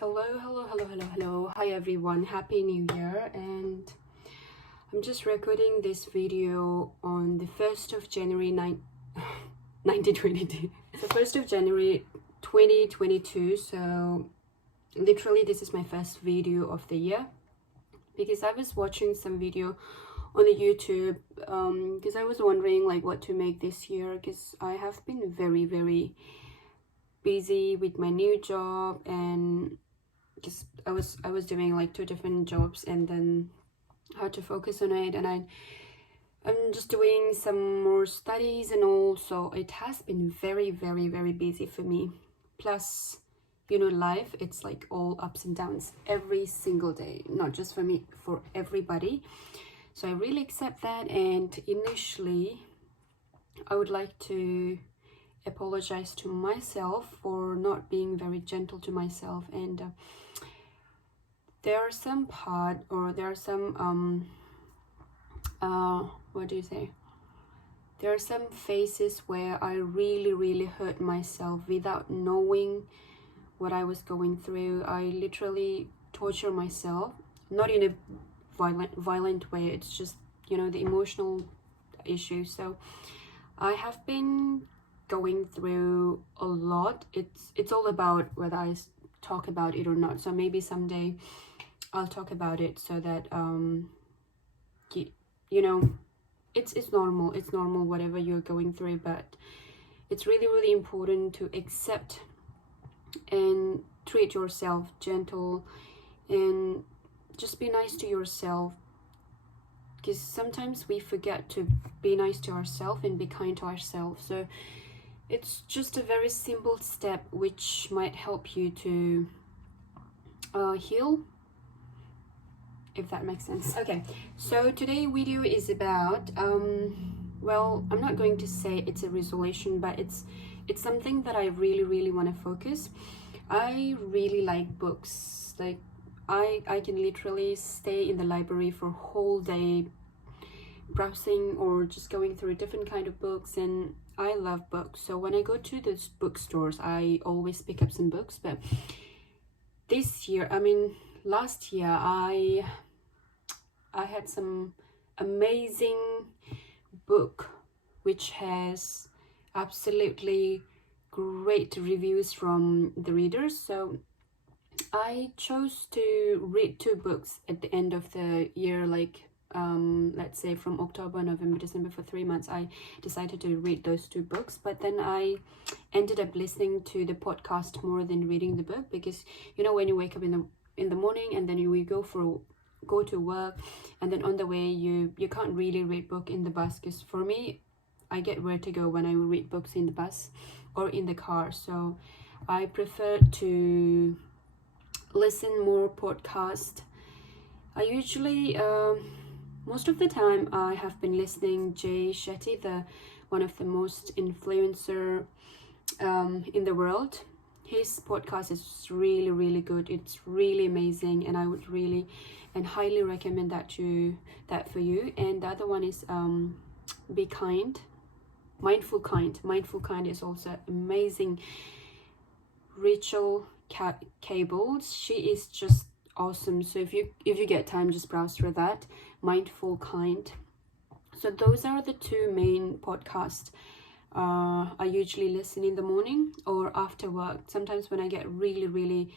Hello. Hi everyone, happy new year. And I'm just recording this video on the 1st of January 1922. So 1st of January 2022. So literally this is my first video of the year, because I was watching some video on the YouTube because I was wondering like what to make this year, because I have been very busy with my new job, and just I was doing like 2 different jobs and then had to focus on it, and I'm just doing some more studies and all, so it has been very busy for me. Plus, you know, life, it's like all ups and downs every single day, not just for me, for everybody. So I really accept that, and initially I would like to apologize to myself for not being very gentle to myself. And there are some there are some phases where I really hurt myself without knowing what I was going through. I literally torture myself, not in a violent way, it's just, you know, the emotional issue. So I have been going through a lot. It's all about whether I talk about it or not. So maybe someday I'll talk about it, so that you know, it's normal whatever you're going through, but it's really important to accept and treat yourself gentle and just be nice to yourself, because sometimes we forget to be nice to ourselves and be kind to ourselves. So it's just a very simple step which might help you to heal, if that makes sense. Okay, so today's video is about well, I'm not going to say it's a resolution, but it's something that I really want to focus. I really like books. Like I can literally stay in the library for a whole day browsing or just going through different kind of books, and I love books. So when I go to these bookstores, I always pick up some books. But this year, I mean last year, I had some amazing book which has absolutely great reviews from the readers. So I chose to read 2 books at the end of the year, like let's say from October, November, December, for 3 months I decided to read those 2 books. But then I ended up listening to the podcast more than reading the book, because you know, when you wake up in the morning and then you go to work, and then on the way you can't really read book in the bus, because for me, I get vertigo when I read books in the bus or in the car. So I prefer to listen more podcast. I usually most of the time I have been listening Jay Shetty, the one of the most influencer in the world. His podcast is really good. It's really amazing, and I would really and highly recommend that for you. And the other one is Be Kind, Mindful Kind. Mindful Kind is also amazing. Rachel Cables, she is just awesome. So if you get time, just browse for that, Mindful Kind. So those are the 2 main podcasts I usually listen in the morning or after work. Sometimes when I get really,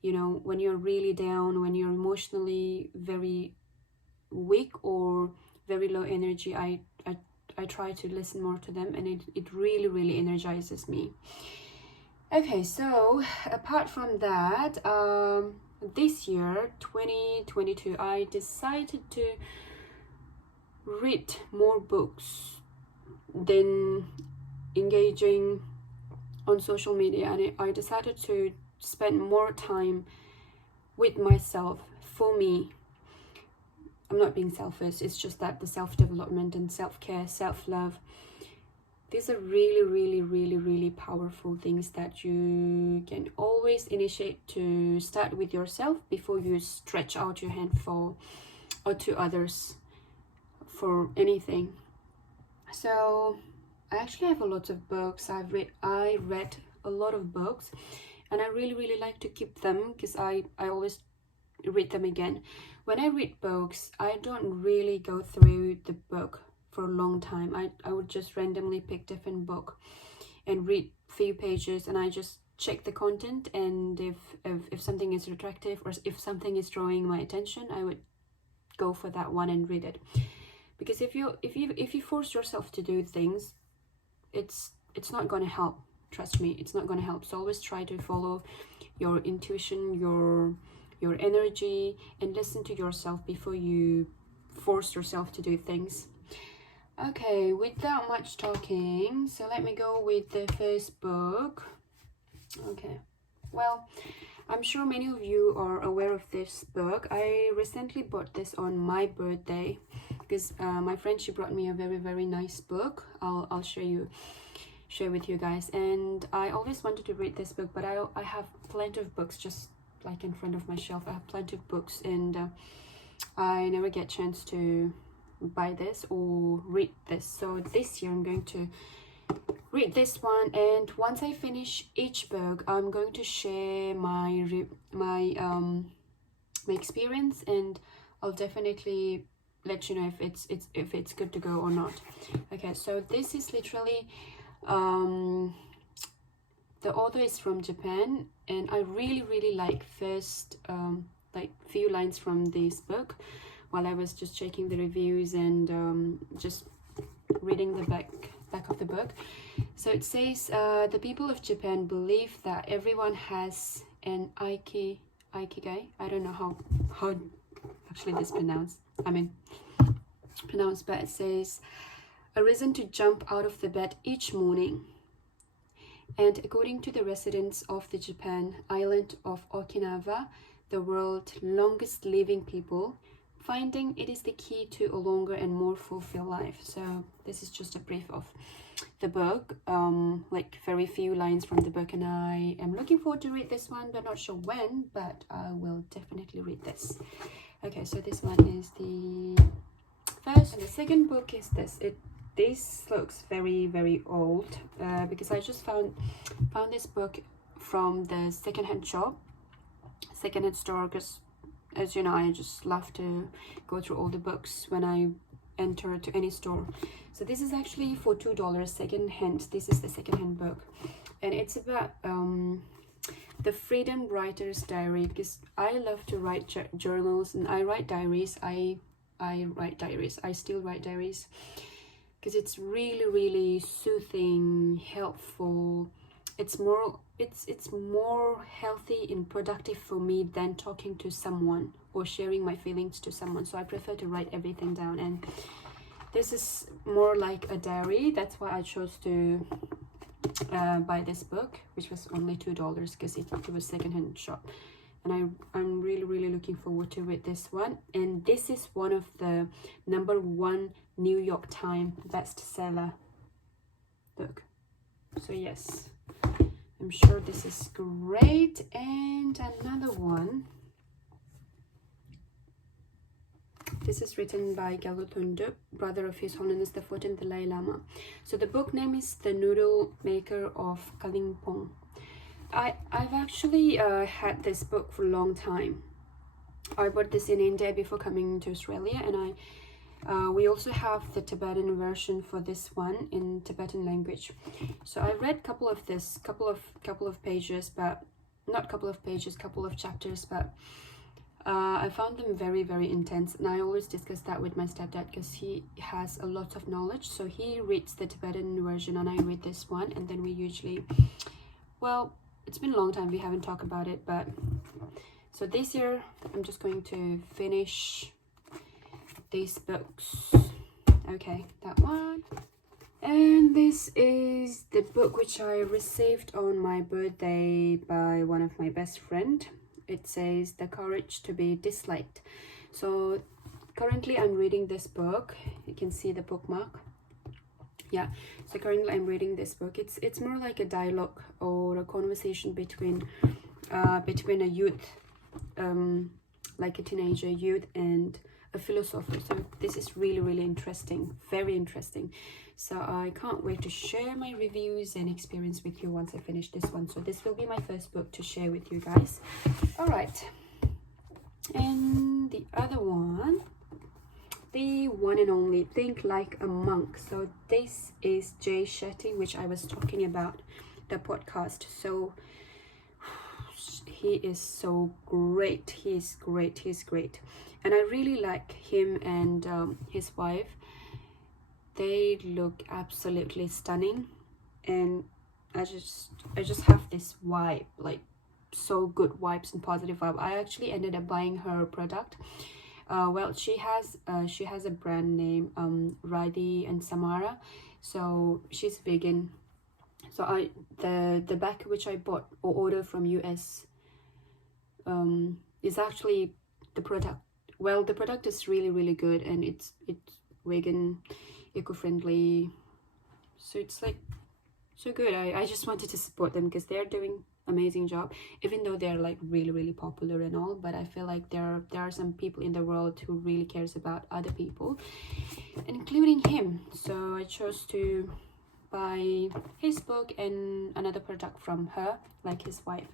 you know, when you're really down, when you're emotionally very weak or very low energy, I try to listen more to them, and it really energizes me. Okay, so apart from that, this year 2022, I decided to read more books than engaging on social media, and I decided to spend more time with myself. For me, I'm not being selfish, it's just that the self-development and self-care, self-love, these are really powerful things that you can always initiate to start with yourself before you stretch out your hand for or to others for anything. So I actually have a lot of books. I read a lot of books. and I really like to keep them because I always read them again. When I read books, I don't really go through the book for a long time. I would just randomly pick different book and read few pages, and I just check the content, and if something is attractive or if something is drawing my attention, I would go for that one and read it. Because if you force yourself to do things, it's not going to help. Trust me, it's not going to help. So always try to follow your intuition, your energy, and listen to yourself before you force yourself to do things. Okay, without much talking, so let me go with the first book. Okay, well, I'm sure many of you are aware of this book. I recently bought this on my birthday because my friend, she brought me a very nice book. I'll share with you guys, and I always wanted to read this book, but I have plenty of books just like in front of my shelf. I have plenty of books, and I never get a chance to buy this or read this. So this year I'm going to read this one, and once I finish each book, I'm going to share my experience, and I'll definitely let you know if it's good to go or not. Okay, so this is literally the author is from Japan, and I really like first like few lines from this book while I was just checking the reviews and just reading the back of the book. So it says, the people of Japan believe that everyone has an ikigai. I don't know how actually this pronounced, but it says a reason to jump out of the bed each morning. And according to the residents of the Japan island of Okinawa, the world's longest living people, finding it is the key to a longer and more fulfilled life. So this is just a brief of the book, like very few lines from the book, and I am looking forward to read this one, but not sure when, but I will definitely read this. Okay, so this one is the first, and the second book is this. This looks very old because I just found this book from the secondhand store, because as you know, I just love to go through all the books when I enter to any store. So this is actually for $2 secondhand. This is the secondhand book, and it's about the Freedom Writer's Diary, because I love to write journals, and I write diaries. I write diaries. I still write diaries because it's really soothing, helpful. It's more healthy and productive for me than talking to someone or sharing my feelings to someone. So I prefer to write everything down, and this is more like a diary. That's why I chose to buy this book, which was only $2 because it was secondhand shop. And I'm really looking forward to read this one. And this is one of the #1 New York Times bestseller book. So yes, I'm sure this is great. And another one, this is written by Gyaltsy Trungpa, brother of His Holiness the 14th Dalai Lama. So the book name is The Noodle Maker of Kalimpong. I've actually had this book for a long time. I bought this in India before coming to Australia, and we also have the Tibetan version for this one in Tibetan language. So I read couple of pages, but not couple of chapters, but I found them very intense, and I always discuss that with my stepdad because he has a lot of knowledge. So he reads the Tibetan version and I read this one, and then we usually, well, it's been a long time we haven't talked about it, but so this year I'm just going to finish these books. Okay, that one. And this is the book which I received on my birthday by one of my best friend. It says The Courage to be Disliked. So currently I'm reading this book. You can see the bookmark. Yeah, so currently I'm reading this book. It's more like a dialogue or a conversation between a youth, like a teenager youth, and a philosopher. So this is really, really interesting, very interesting. So I can't wait to share my reviews and experience with you once I finish this one. So this will be my first book to share with you guys. All right, and the other one, the one and only Think Like a Monk. So this is Jay Shetty, which I was talking about the podcast. So he is so great. He's great, and I really like him and his wife. They look absolutely stunning, and I just have this vibe, like so good vibes and positive vibe. I actually ended up buying her product. Well, she has a brand name, Radhi and Samara. So she's vegan. So the bag which I bought or ordered from US is actually the product. Well, the product is really, really good, and it's vegan, eco-friendly. So it's like so good. I just wanted to support them because they're doing amazing job, even though they're like really, really popular and all. But I feel like there are some people in the world who really cares about other people, including him. So I chose to buy his book and another product from her, like his wife.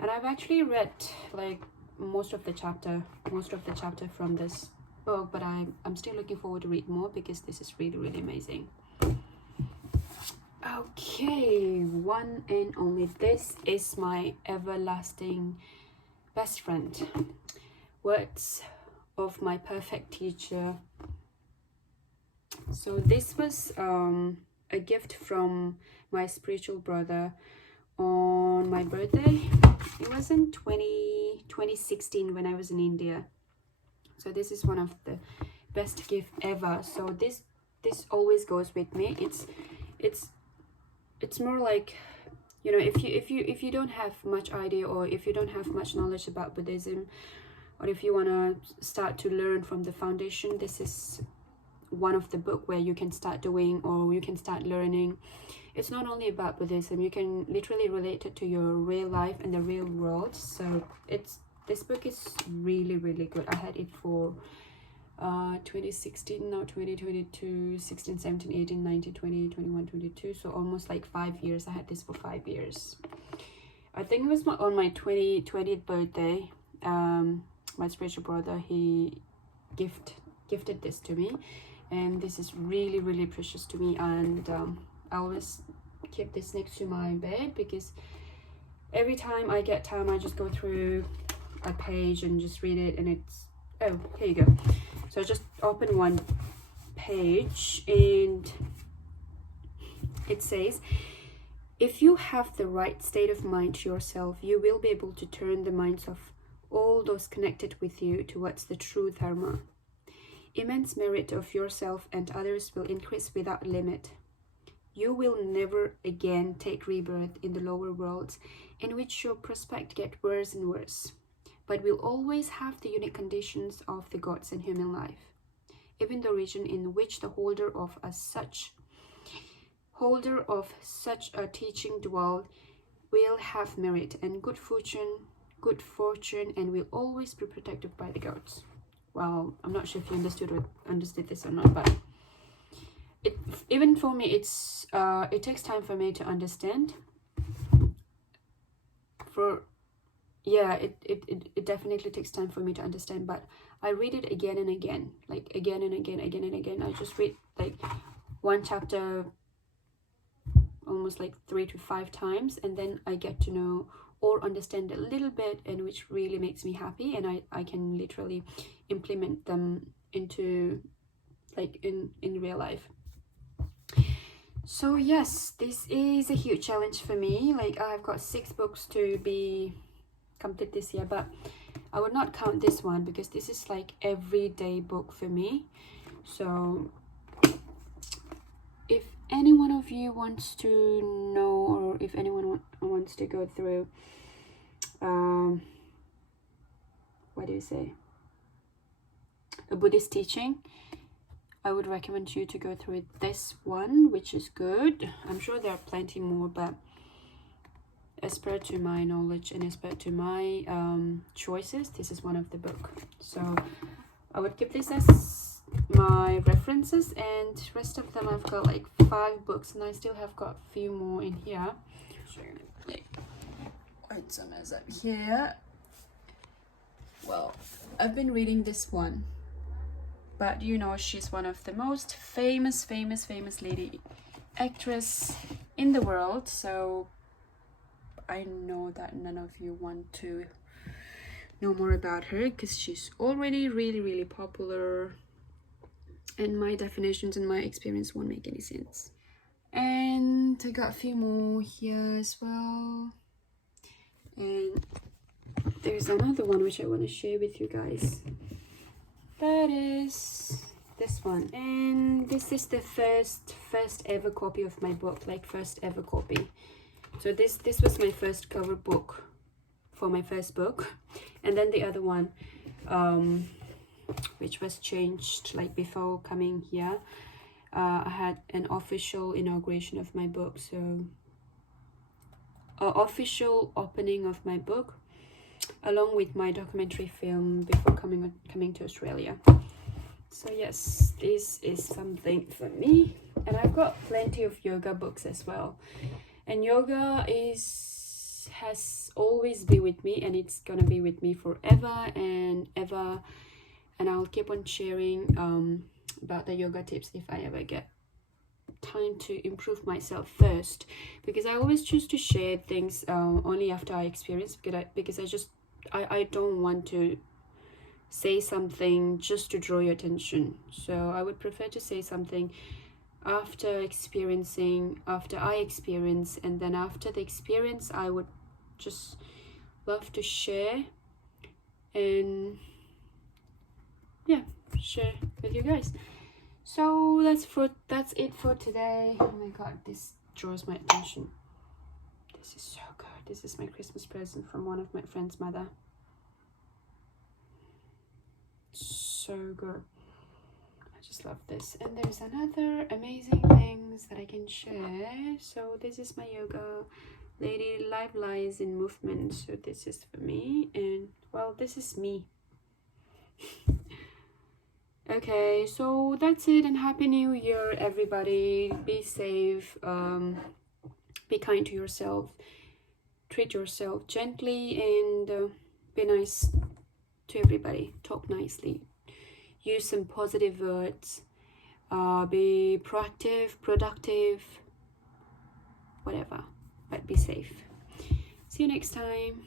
And I've actually read like most of the chapter from this book, but I'm still looking forward to read more because this is really, really amazing. Okay, one and only, this is my everlasting best friend. Words of My Perfect Teacher. So this was a gift from my spiritual brother on my birthday. It was in 2016 when I was in India. So this is one of the best gift ever. So this always goes with me. It's more like, you know, if you don't have much idea, or if you don't have much knowledge about Buddhism, or if you want to start to learn from the foundation, this is one of the book where you can start doing, or you can start learning. It's not only about Buddhism, you can literally relate it to your real life and the real world. So this book is really, really good. I had it for 2016, now 2022, 16, 17, 18, 19, 20, 21, 22. So almost like 5 years. I had this for 5 years. I think it was on my 20th birthday. My spiritual brother, he gifted this to me, and this is really, really precious to me. And I always keep this next to my bed because every time I get time, I just go through a page and just read it, and it's, oh, here you go. So I just open one page, and it says, if you have the right state of mind to yourself, you will be able to turn the minds of all those connected with you towards the true Dharma. Immense merit of yourself and others will increase without limit. You will never again take rebirth in the lower worlds, in which your prospect get worse and worse, but will always have the unique conditions of the gods and human life. Even the region in which the holder of such a teaching dwell will have merit and good fortune, and will always be protected by the gods. Well, I'm not sure if you understood this or not, but even for me, it takes time for me to understand. It definitely takes time for me to understand, but I read it again and again, like again and again. I just read like one chapter almost like 3 to 5 times, and then I get to know or understand a little bit, and which really makes me happy, and I can literally implement them into like in real life. So yes, this is a huge challenge for me. Like, I've got 6 books to be complete this year, but I would not count this one because this is like everyday book for me. So if any one of you wants to know, or if anyone wants to go through what do you say, a Buddhist teaching, I would recommend you to go through this one, which is good. I'm sure there are plenty more, but as per to my knowledge and as per to my choices, this is one of the book. So I would keep this as my references, and rest of them I've got like 5 books, and I still have got a few more in here. So like quite some as up here. Well, I've been reading this one, but you know, she's one of the most famous lady actress in the world, so I know that none of you want to know more about her because she's already really popular, and my definitions and my experience won't make any sense. And I got a few more here as well, and there's another one which I want to share with you guys. That is this one, and this is the first ever copy of my book, like first ever copy. So this was my first cover book for my first book, and then the other one which was changed like before coming here. I had an official inauguration of my book, so official opening of my book along with my documentary film before coming to Australia. So yes, this is something for me, and I've got plenty of yoga books as well, and yoga has always been with me, and it's gonna be with me forever and ever, and I'll keep on sharing about the yoga tips if I ever get time to improve myself first, because I always choose to share things only after I experience, because I don't want to say something just to draw your attention. So I would prefer to say something after I experience, and then after the experience I would just love to share and yeah, share with you guys. So that's it for today. Oh my god, this draws my attention. This is so good. This is my Christmas present from one of my friend's mother. So good. I just love this. And there's another amazing things that I can share. So this is my yoga lady, life lies in movement. So this is for me, and well, this is me. Okay, so that's it, and happy new year everybody. Be safe, be kind to yourself, treat yourself gently, and be nice to everybody. Talk nicely, use some positive words, be proactive, productive, whatever, but be safe. See you next time.